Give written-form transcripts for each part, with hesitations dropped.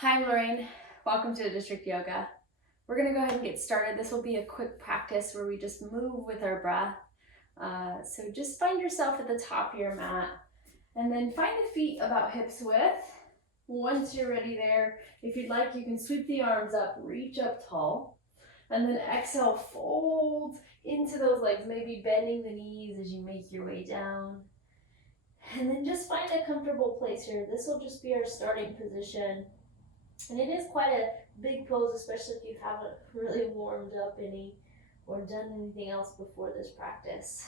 Hi, I'm Lorraine. Welcome to District Yoga. We're going to go ahead and get started. This will be a quick practice where we just move with our breath. So just find yourself at the top of your mat and then find the feet about hips width. Once you're ready there, if you'd like, you can sweep the arms up, reach up tall, and then exhale, fold into those legs, maybe bending the knees as you make your way down. And then just find a comfortable place here. This will just be our starting position. And it is quite a big pose, especially if you haven't really warmed up any or done anything else before this practice.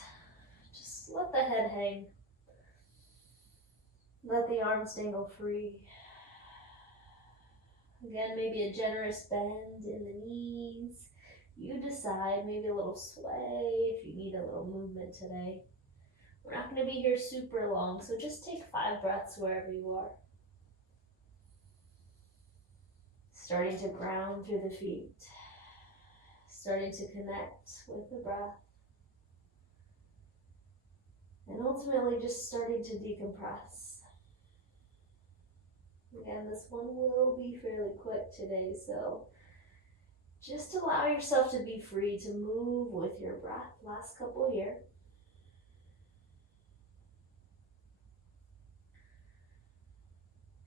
Just let the head hang. Let the arms dangle free. Again, maybe a generous bend in the knees. You decide, maybe a little sway if you need a little movement today. We're not going to be here super long, so just take 5 breaths wherever you are. Starting to ground through the feet. Starting to connect with the breath. And ultimately just starting to decompress. Again, this one will be fairly quick today, so just allow yourself to be free to move with your breath. Last couple here.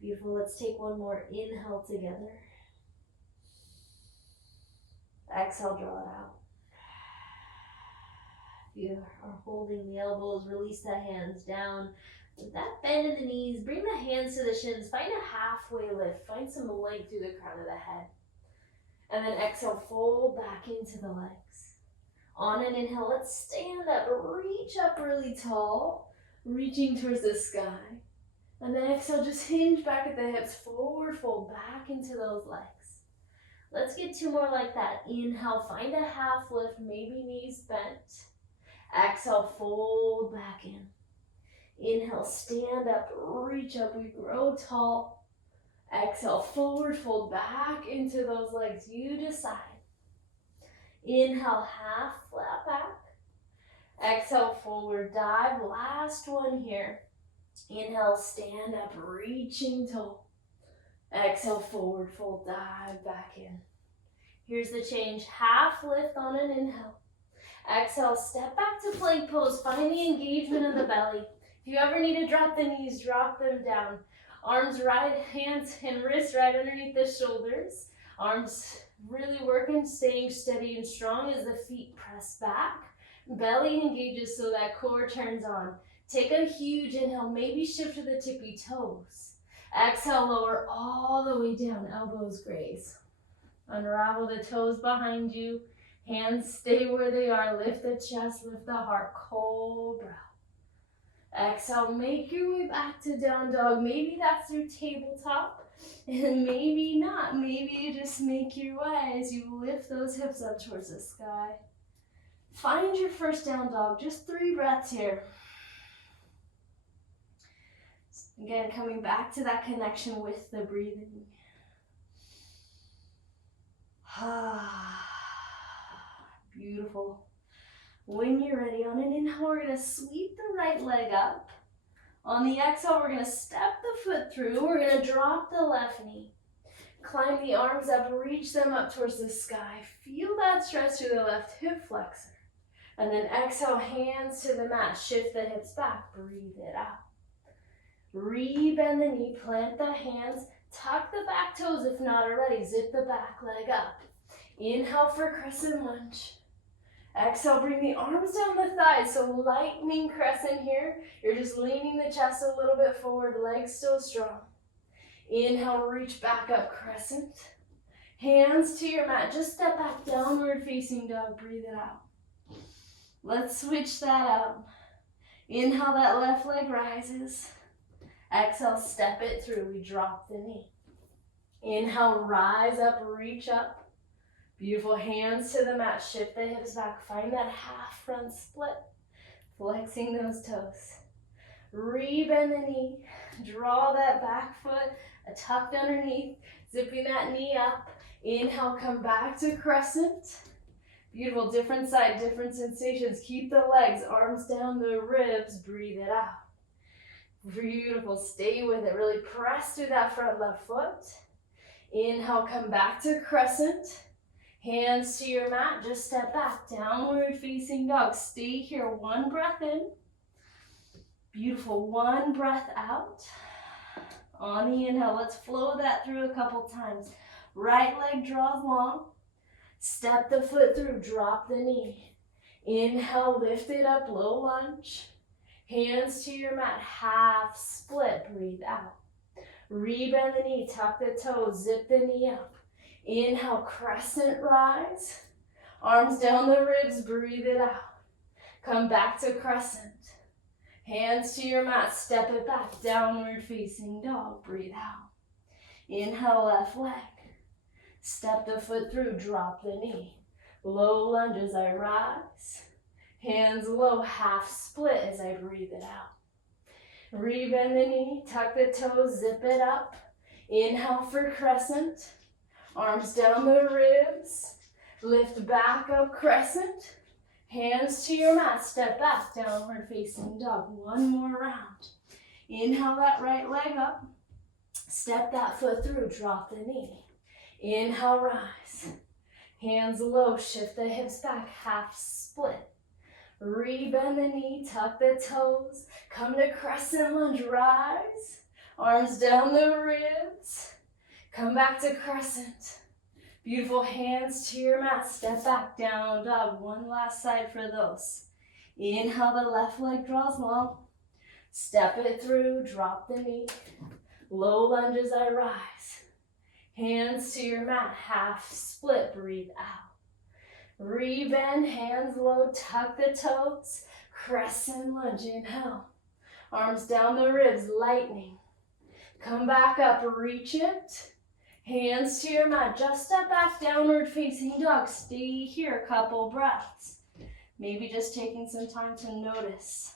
Beautiful. Let's take one more inhale together. Exhale, draw it out. If you are holding the elbows, release the hands down. With that bend in the knees, bring the hands to the shins. Find a halfway lift. Find some length through the crown of the head. And then exhale, fold back into the legs. On an inhale, let's stand up. Reach up really tall, reaching towards the sky. And then exhale, just hinge back at the hips, forward fold back into those legs. Let's get 2 more like that. Inhale, find a half lift, maybe knees bent. Exhale, fold back in. Inhale, stand up, reach up, we grow tall. Exhale, forward fold back into those legs. You decide. Inhale, half flat back. Exhale, forward dive. Last one here. Inhale, stand up, reaching tall. Exhale, forward fold, dive back in. Here's the change. Half lift on an inhale. Exhale, step back to plank pose. Find the engagement of the belly. If you ever need to drop the knees, drop them down. Arms right, hands and wrists right underneath the shoulders. Arms really working, staying steady and strong as the feet press back. Belly engages so that core turns on. Take a huge inhale, maybe shift to the tippy toes. Exhale, lower all the way down, elbows graze. Unravel the toes behind you. Hands stay where they are. Lift the chest, lift the heart, cobra. Exhale, make your way back to down dog. Maybe that's through tabletop, and maybe not. Maybe you just make your way as you lift those hips up towards the sky. Find your first down dog, just 3 breaths here. Again, coming back to that connection with the breathing. Beautiful. When you're ready, on an inhale, we're going to sweep the right leg up. On the exhale, we're going to step the foot through. We're going to drop the left knee. Climb the arms up, reach them up towards the sky. Feel that stretch through the left hip flexor. And then exhale, hands to the mat. Shift the hips back. Breathe it out. Rebend the knee, plant the hands, tuck the back toes if not already. Zip the back leg up. Inhale for crescent lunge. Exhale, bring the arms down the thighs, so lightning crescent here. You're just leaning the chest a little bit forward, legs still strong. Inhale, reach back up, crescent. Hands to your mat, just step back, downward facing dog, breathe it out. Let's switch that out. Inhale, that left leg rises. Exhale, step it through, we drop the knee. Inhale, rise up, reach up. Beautiful, hands to the mat, shift the hips back, find that half front split, flexing those toes. Rebend the knee, draw that back foot, tucked underneath, zipping that knee up. Inhale, come back to crescent. Beautiful, different side, different sensations. Keep the legs, arms down the ribs, breathe it out. Beautiful, stay with it, really press through that front left foot. Inhale, come back to crescent. Hands to your mat, just step back, downward facing dog. Stay here, one breath in. Beautiful, one breath out. On the inhale, let's flow that through a couple times. Right leg draws long. Step the foot through, drop the knee. Inhale, lift it up, low lunge. Hands to your mat, half split, breathe out. Rebend the knee, tuck the toes, zip the knee up. Inhale, crescent rise. Arms down the ribs, breathe it out. Come back to crescent. Hands to your mat, step it back, downward facing dog, breathe out. Inhale, left leg. Step the foot through, drop the knee. Low lunge as I rise. Hands low, half split as I breathe it out. Rebend the knee, tuck the toes, zip it up. Inhale for crescent. Arms down the ribs. Lift back up, crescent. Hands to your mat, step back, downward facing dog. One more round. Inhale that right leg up. Step that foot through, drop the knee. Inhale, rise. Hands low, shift the hips back, half split. Rebend the knee, tuck the toes. Come to crescent lunge, rise. Arms down the ribs. Come back to crescent. Beautiful, hands to your mat, step back, down dog. One last side for those. Inhale, the left leg draws long. Step it through, drop the knee. Low lunge as I rise. Hands to your mat, half split, breathe out. Rebend, hands low, tuck the toes. Crescent lunge, inhale. Arms down the ribs, lightning. Come back up, reach it. Hands to your mat, just step back, downward facing dog. Stay here, couple breaths. Maybe just taking some time to notice.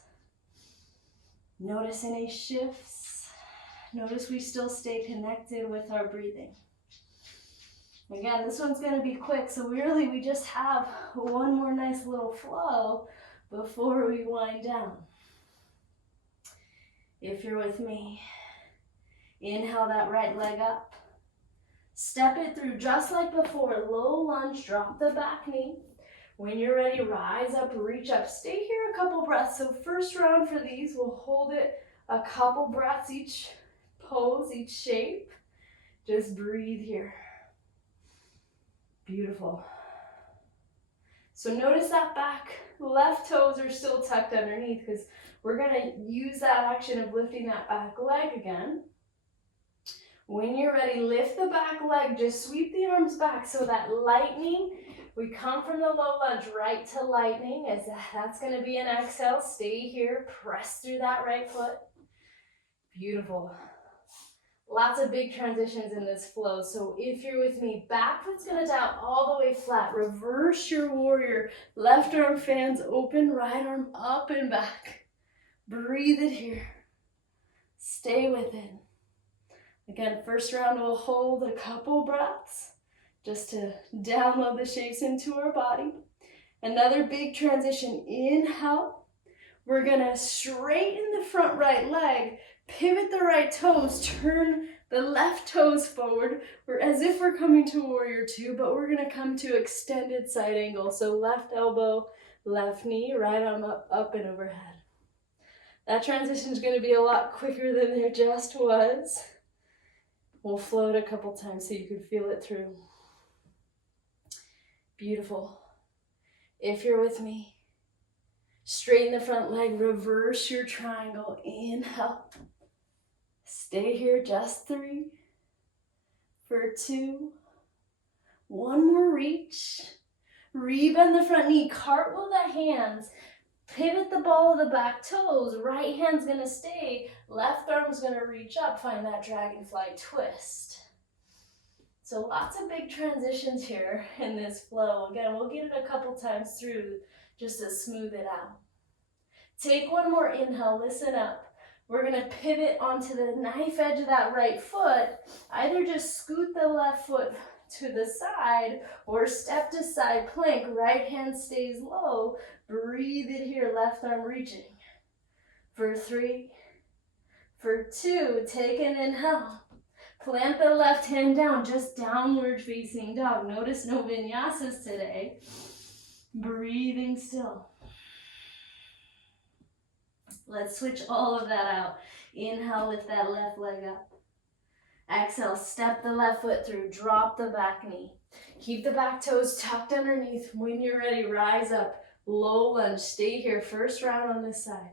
Notice any shifts. Notice we still stay connected with our breathing. Again, this one's gonna be quick, so we just have one more nice little flow before we wind down. If you're with me, inhale that right leg up. Step it through just like before, low lunge, drop the back knee. When you're ready, rise up, reach up. Stay here a couple breaths. So first round for these, we'll hold it a couple breaths, each pose, each shape. Just breathe here. Beautiful. So notice that back left toes are still tucked underneath because we're gonna use that action of lifting that back leg again. When you're ready, lift the back leg, just sweep the arms back so that lightning, we come from the low lunge right to lightning, as that's gonna be an exhale. Stay here, press through that right foot. Beautiful. Lots of big transitions in this flow. So if you're with me, back foot's gonna down all the way flat. Reverse your warrior. Left arm fans open, right arm up and back. Breathe it here. Stay with it. Again, first round we'll hold a couple breaths just to download the shapes into our body. Another big transition. Inhale. We're gonna straighten the front right leg, pivot the right toes, turn the left toes forward. We're as if we're coming to warrior two, but we're gonna come to extended side angle. So left elbow, left knee, right arm up and overhead. That transition is gonna be a lot quicker than it just was. We'll float a couple times so you can feel it through. Beautiful. If you're with me, straighten the front leg, reverse your triangle. Inhale. Stay here, just 3, for 2. One more reach. Rebend the front knee, cartwheel the hands. Pivot the ball of the back toes. Right hand's gonna stay. Left arm's gonna reach up. Find that dragonfly twist. So lots of big transitions here in this flow. Again, we'll get it a couple times through just to smooth it out. Take one more inhale, listen up. We're gonna pivot onto the knife edge of that right foot. Either just scoot the left foot to the side or step to side plank. Right hand stays low. Breathe it here, left arm reaching. For 3, for 2, take an inhale. Plant the left hand down, just downward facing dog. Notice no vinyasas today. Breathing still. Let's switch all of that out. Inhale, lift that left leg up. Exhale, step the left foot through, drop the back knee. Keep the back toes tucked underneath. When you're ready, rise up, low lunge. Stay here, first round on this side.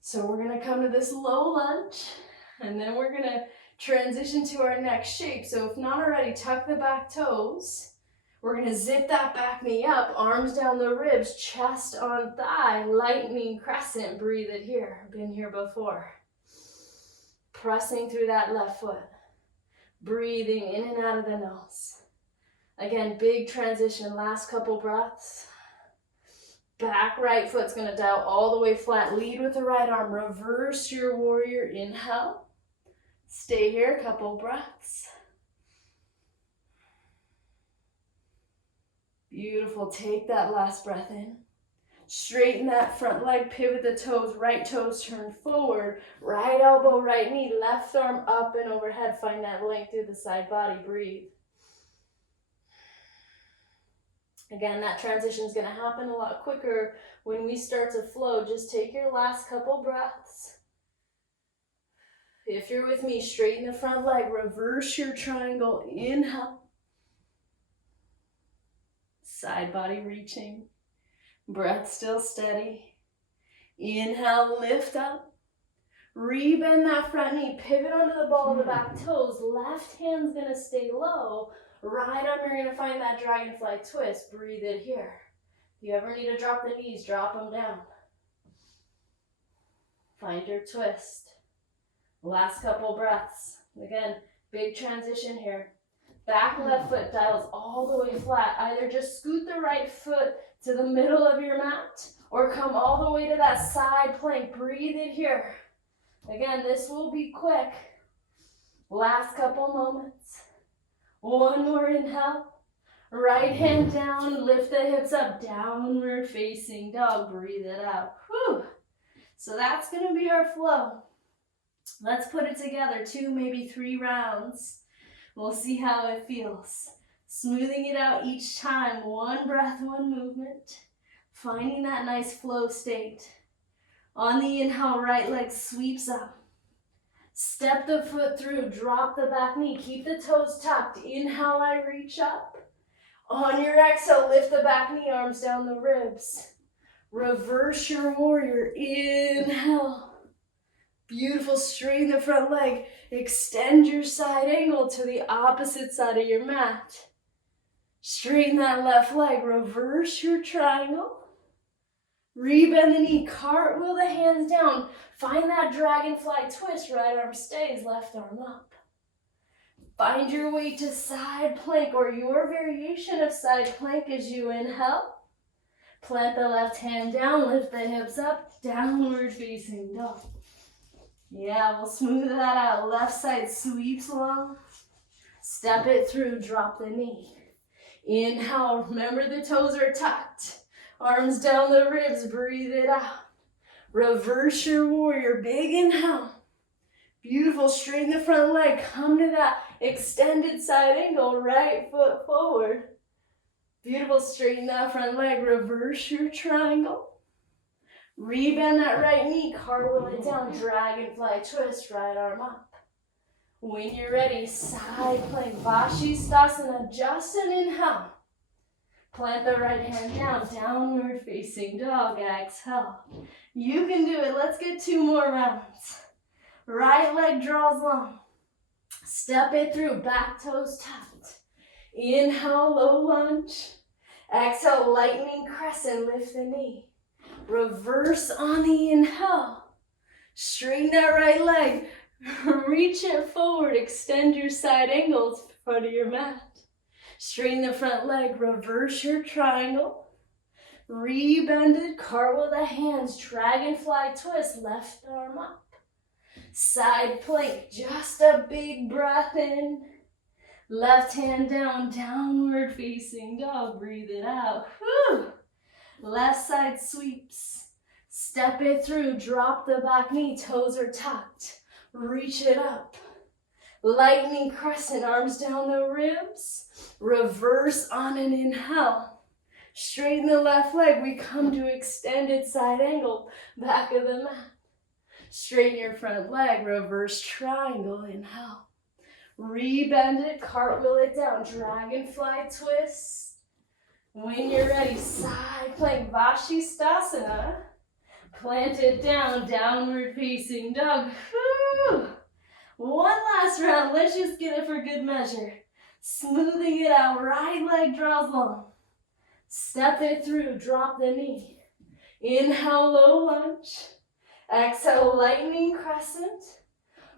So we're gonna come to this low lunge, and then we're gonna transition to our next shape. So if not already, tuck the back toes. We're gonna zip that back knee up, arms down the ribs, chest on thigh, lightning crescent. Breathe it here, been here before. Pressing through that left foot. Breathing in and out of the nose. Again, big transition, last couple breaths. Back right foot's gonna dial all the way flat. Lead with the right arm, reverse your warrior, inhale. Stay here, a couple breaths. Beautiful, take that last breath in. Straighten that front leg, pivot the toes, right toes turn forward, right elbow, right knee, left arm up and overhead. Find that length through the side body, breathe. Again, that transition is gonna happen a lot quicker when we start to flow. Just take your last couple breaths. If you're with me, straighten the front leg, reverse your triangle, inhale. Side body reaching. Breath still steady. Inhale, lift up. Rebend that front knee, pivot onto the ball of the back toes. Left hand's gonna stay low. Right arm, you're gonna find that dragonfly twist. Breathe it here. If you ever need to drop the knees, drop them down. Find your twist. Last couple breaths. Again, big transition here. Back left foot dials all the way flat. Either just scoot the right foot to the middle of your mat or come all the way to that side plank. Breathe it here. Again, this will be quick. Last couple moments. One more inhale. Right hand down, lift the hips up, downward facing dog. Breathe it out. Whew. So that's gonna be our flow. Let's put it together, 2, maybe 3 rounds. We'll see how it feels. Smoothing it out each time, 1 breath, 1 movement. Finding that nice flow state. On the inhale, right leg sweeps up. Step the foot through, drop the back knee, keep the toes tucked. Inhale, I reach up. On your exhale, lift the back knee, arms down the ribs. Reverse your warrior, inhale. Beautiful, straighten the front leg. Extend your side angle to the opposite side of your mat. Straighten that left leg, reverse your triangle. Rebend the knee, cartwheel the hands down. Find that dragonfly twist, right arm stays, left arm up. Find your way to side plank or your variation of side plank as you inhale. Plant the left hand down, lift the hips up, downward facing dog. Yeah, we'll smooth that out. Left side sweeps long. Step it through, drop the knee. Inhale, remember the toes are tucked. Arms down the ribs, breathe it out. Reverse your warrior, big inhale. Beautiful, straighten the front leg. Come to that extended side angle, right foot forward. Beautiful, straighten that front leg, reverse your triangle. Rebend that right knee, cartwheel it down, dragonfly twist, right arm up. When you're ready, side plank, Vashisthasana, just an inhale. Plant the right hand down, downward facing dog, exhale. You can do it, let's get 2 more rounds. Right leg draws long. Step it through, back toes tucked. Inhale, low lunge. Exhale, lightning crescent, lift the knee. Reverse on the inhale. Straighten that right leg. Reach it forward. Extend your side angle to the front of your mat. Straighten the front leg. Reverse your triangle. Rebend it. Cartwheel the hands. Dragonfly twist. Left arm up. Side plank. Just a big breath in. Left hand down. Downward facing dog. Breathe it out. Whew. Left side sweeps. Step it through, drop the back knee, toes are tucked. Reach it up. Lightning crescent, arms down the ribs. Reverse on an inhale. Straighten the left leg. We come to extended side angle, back of the mat. Straighten your front leg, reverse triangle, inhale. Rebend it, cartwheel it down, dragonfly twist. When you're ready, side plank, Vashisthasana. Plant it down, downward facing dog. Whew. One last round, let's just get it for good measure. Smoothing it out, right leg draws long. Step it through, drop the knee. Inhale, low lunge. Exhale, lightning crescent.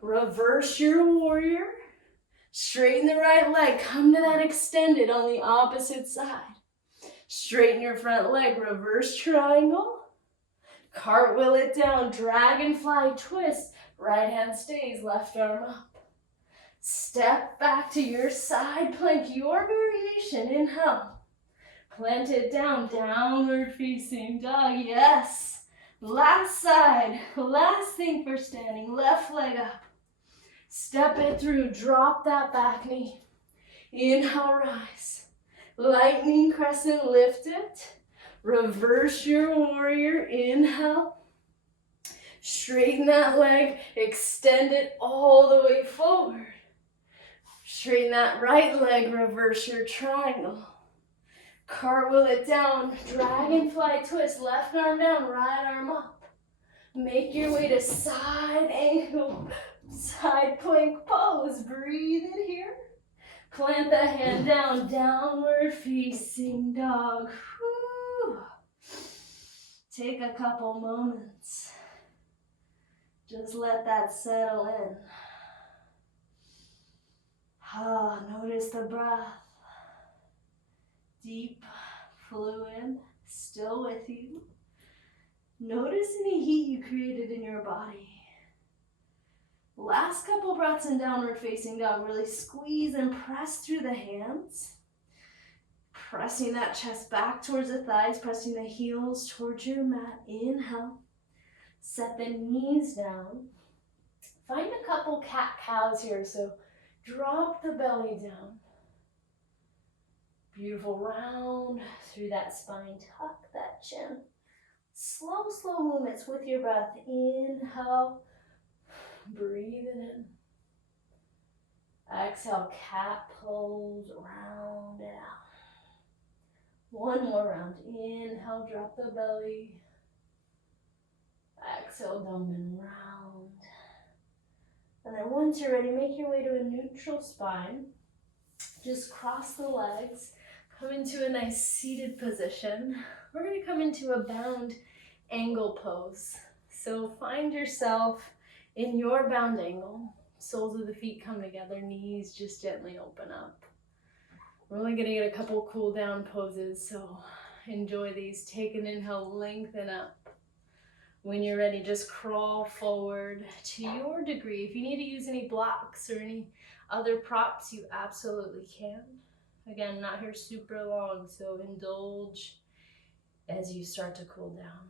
Reverse your warrior. Straighten the right leg, come to that extended on the opposite side. Straighten your front leg, reverse triangle. Cartwheel it down, dragonfly twist. Right hand stays, left arm up. Step back to your side plank, your variation. Inhale. Plant it down, downward facing dog, yes. Last side, last thing for standing, left leg up. Step it through, drop that back knee. Inhale, rise. Lightning crescent, lift it. Reverse your warrior, inhale. Straighten that leg, extend it all the way forward. Straighten that right leg, reverse your triangle. Cartwheel it down, dragonfly twist, left arm down, right arm up. Make your way to side angle, side plank pose. Breathe in here. Plant the hand down, downward facing dog. Whew. Take a couple moments. Just let that settle in. Notice the breath. Deep, fluid, still with you. Notice any heat you created in your body. Last couple breaths in downward facing dog. Really squeeze and press through the hands. Pressing that chest back towards the thighs, pressing the heels towards your mat. Inhale. Set the knees down. Find a couple cat-cows here, so drop the belly down. Beautiful, round through that spine, tuck that chin. Slow movements with your breath. Inhale, breathe it in. Exhale, cat pose, round it out. One more round. Inhale, drop the belly. Exhale, dome and round. And then once you're ready, make your way to a neutral spine. Just cross the legs. Come into a nice seated position. We're going to come into a bound angle pose. So find yourself in your bound angle. Soles of the feet come together, knees just gently open up. We're only going to get a couple cool down poses, so enjoy these. Take an inhale, lengthen up. When you're ready, just crawl forward to your degree. If you need to use any blocks or any other props, you absolutely can. Again, not here super long, so indulge as you start to cool down.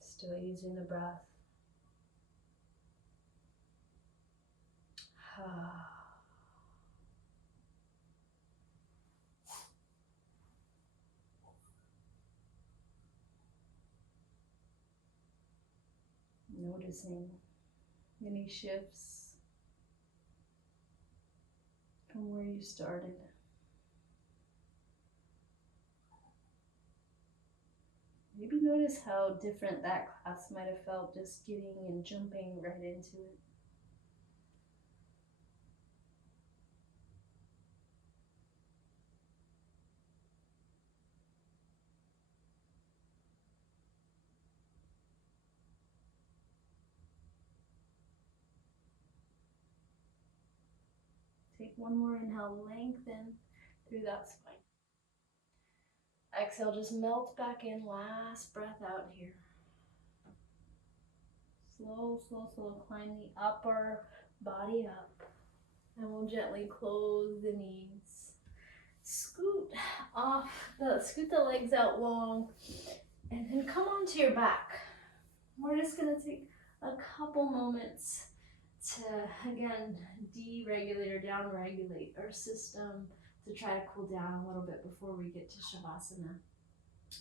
Still using the breath. Noticing any shifts from where you started. Maybe notice how different that class might have felt just getting and jumping right into it. Take one more inhale, lengthen through that spine. Exhale, just melt back in, last breath out here. Slow, climb the upper body up. And we'll gently close the knees. Scoot the legs out long, and then come onto your back. We're just gonna take a couple moments to, again, deregulate or downregulate our system to try to cool down a little bit before we get to Shavasana.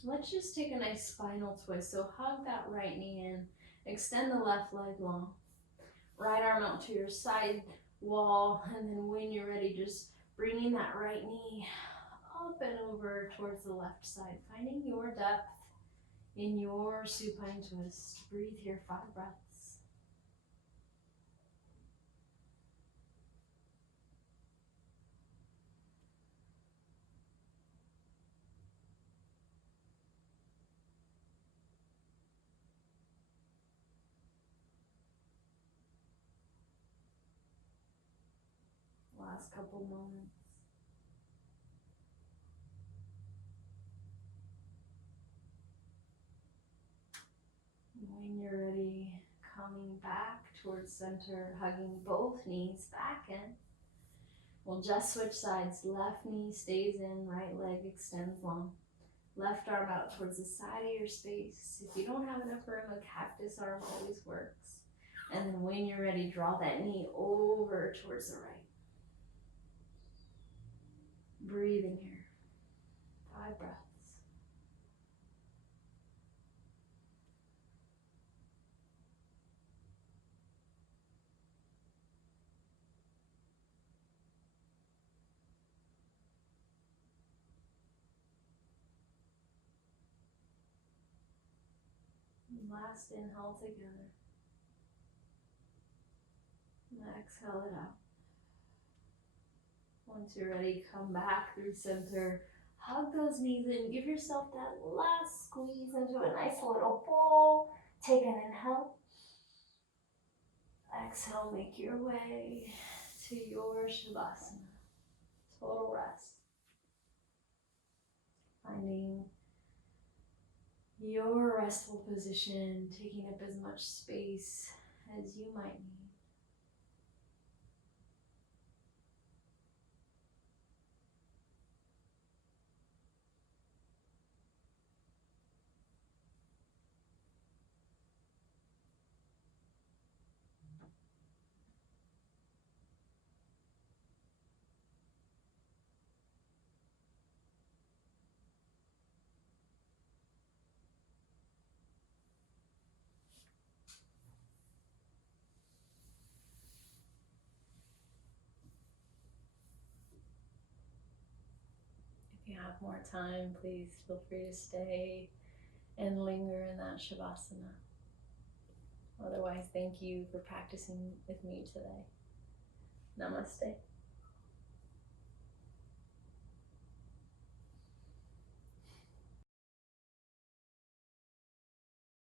Let's just take a nice spinal twist. So hug that right knee in, extend the left leg long, right arm out to your side wall, and then when you're ready, just bringing that right knee up and over towards the left side, finding your depth in your supine twist. Breathe here, 5 breaths. Last couple moments. When you're ready, coming back towards center, hugging both knees back in. We'll just switch sides. Left knee stays in, right leg extends long. Left arm out towards the side of your space. If you don't have enough room, a cactus arm always works. And then when you're ready, draw that knee over towards the right. Breathing here. 5 breaths. Last inhale together. And exhale it out. Once you're ready, come back through center. Hug those knees in. Give yourself that last squeeze into a nice little ball. Take an inhale. Exhale, make your way to your Shavasana. Total rest. Finding your restful position, taking up as much space as you might need. If you have more time, please feel free to stay and linger in that Shavasana. Otherwise, thank you for practicing with me today. Namaste.